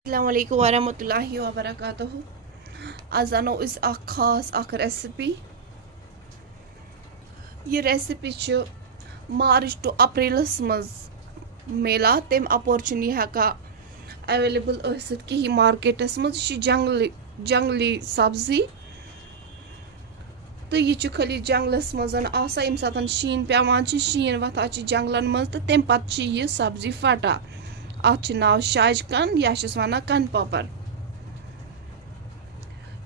अस्सलामुअलैकुम वरहमतुल्लाहि वबरकातुहू। आज अनो इस खास रेसिपी। ये रेसिपी मार्च टू अप्रैलस मज मिला तम अपोर हेका अवेलेबल कहीं मार्केटस मज जंगली सब्जी तो यह खाली जंगलस मज यम सात शीन पेवान शीन वथान जंगलन मज तो तम पत यह सब्जी फटा अत नाव शाजकन या वन कन पपर।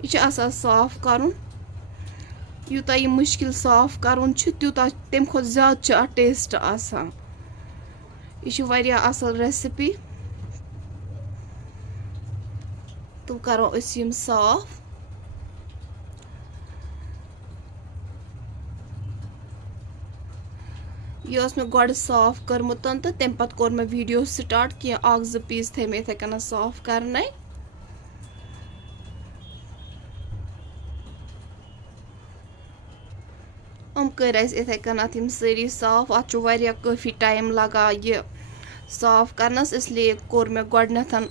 यह साफ कर यूता यह मुश्किल साफ कर तूता तम खुद ज्यादा टेस्ट आसान। यह असल रेसिपी तो करो यम साफ। यह मे गो साफ कर्मुत तो तम पत कोर मे वीडियो स्टार्ट कह जो पीस थे मे इथे कन साफ करने। कर इथे कन सारी साफ अत काफ़ी टाइम लगा यह साफ करनस इसलिए कोर मे गोडन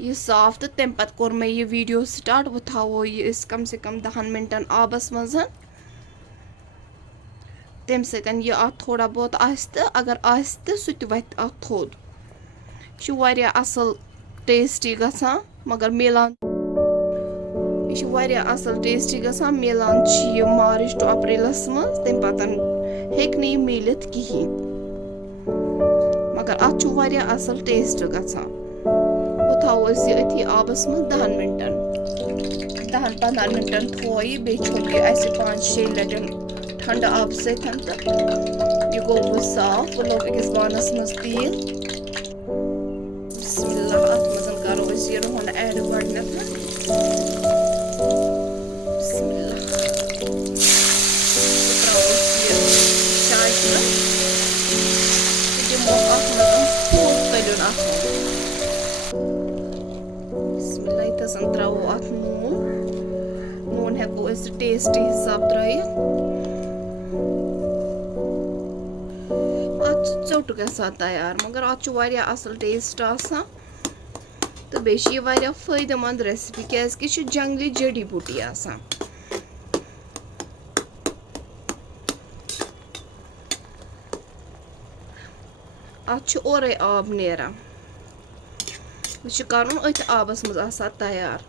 यह साफ तो तम पत कोर मे यह वीडियो स्टार्ट वो थो यह कम से कम 10 मिनटन आबस मज तम सतन यह थोड़ा बहुत अगर सह वथ थोद यह असल टेस्टी गसान मगर मिलान यह असल टेस्टी गसान मिलान यह मार्च टू अप्रैलस मज तम पतन हेक मिलत कहीं मगर अत असल टेस्ट गसान वो थो अथी आबस मज 10 मिनटन 10-15 मिनटन थो बे छोड़ यह 5-6 लटन ठंड आब सतन तो यह गो वो साफ वो लोग अकिस बानस मज तेल। बिस्मिल्लाह अत मज करो यह रोहन ऐड गोडनथ। बिस्मिल्लाह त्रो शाजकन दिमो अत मज फुल तलन अत बिस्मिल्लाह तसन त्रो अत नून हेको टेस्ट हिसाब त्रित चोट गसान तैयार मगर अत असल टेस्ट आसान तो बे फायदेमंद रेसिपी क्या जंगली जड़ी बूटी आसान। अत ओर आब नेरान वह कर अथ आबस मज आसान तैयार।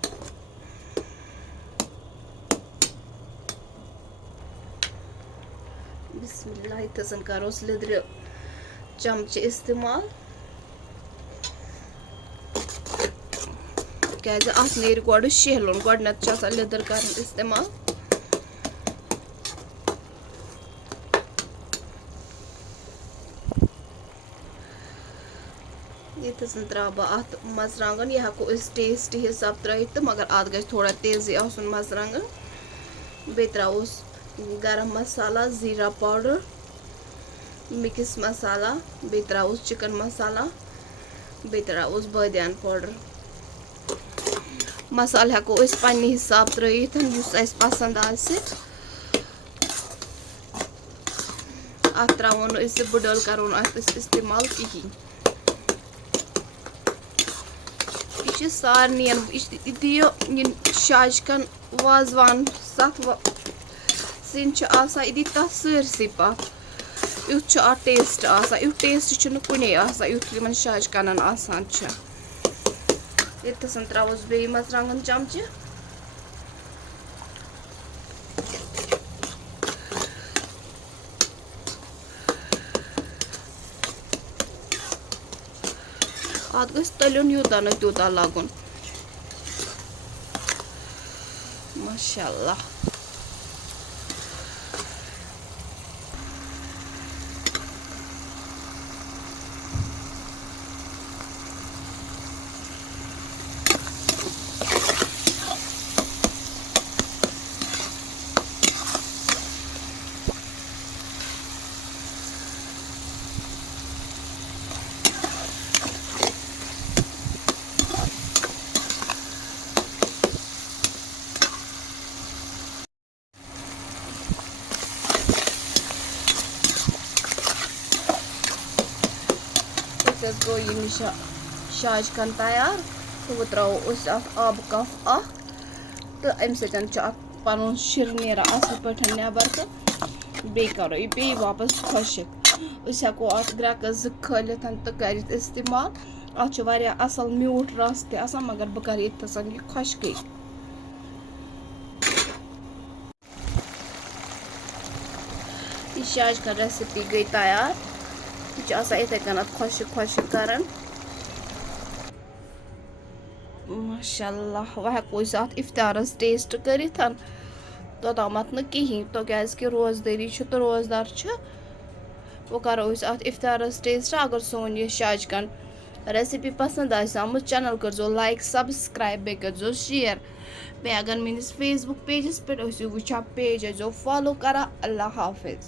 बिस्मिल्लाह तसन करोस लिद्र चमच इस्तेमाल क्या अत नेर गोड शहलन गोडनथ लिदर कर इस्तेमाल। ये त्रा बह अत मरचांगन यह हेको टेस्ट हिसाब त्रित तो मगर अत गज थोड़ा तेजी आसन मरचांगन बे त्रोस गरम मसाला जीरा पाउडर मिक्स मसाला बे त्रोस चिकन मसाला बे त्रोस बादियान पाउडर। मसाल हेको पन्ने हिसाब त्रित युस पसंद आसे अत त्रो बुडल करो इस्तेमाल कहीं यह सारन यह शाजकन वाजवान सत सिन यह तथ सरसी पत युथ टेस्ट आसान युथ टेस्ट कुने आसान युथ यमन शाजकनन आसान ये तसन त्रोस बे मरचांगन चमच अत गस तलन यूता न तूता लगुन माशाअल्लाह। गो यह शाजकन तैयार तो वो त्रो आब कप तो अम सत पन शिर नीर असल पे नबर तो बे करो यह बे वापस खुशक हेको अत ग्रैक जो खलित तो कर इस्तेमाल अत असल म्यूठ रस त मगर बह कर यह खुशक यह शाजकन रेसिपी गई तैयार यह इथे कन खुशक खुशक कर माशाल्लाह वह हेको अत इफ्तारस टेस्ट कर तोतमत न कहीं तो क्या रोजदारी तो रोजदार वो करो अत इफ्तारस टेस्ट अगर सोन यह शाजकन रेसिपी पसंद आम चैनल कर लाइक सब्सक्राइब बे कर शेयर बे अगर मेस फेसबुक पेजस पे वो पेज फॉलो करा अल्लाह हाफिज।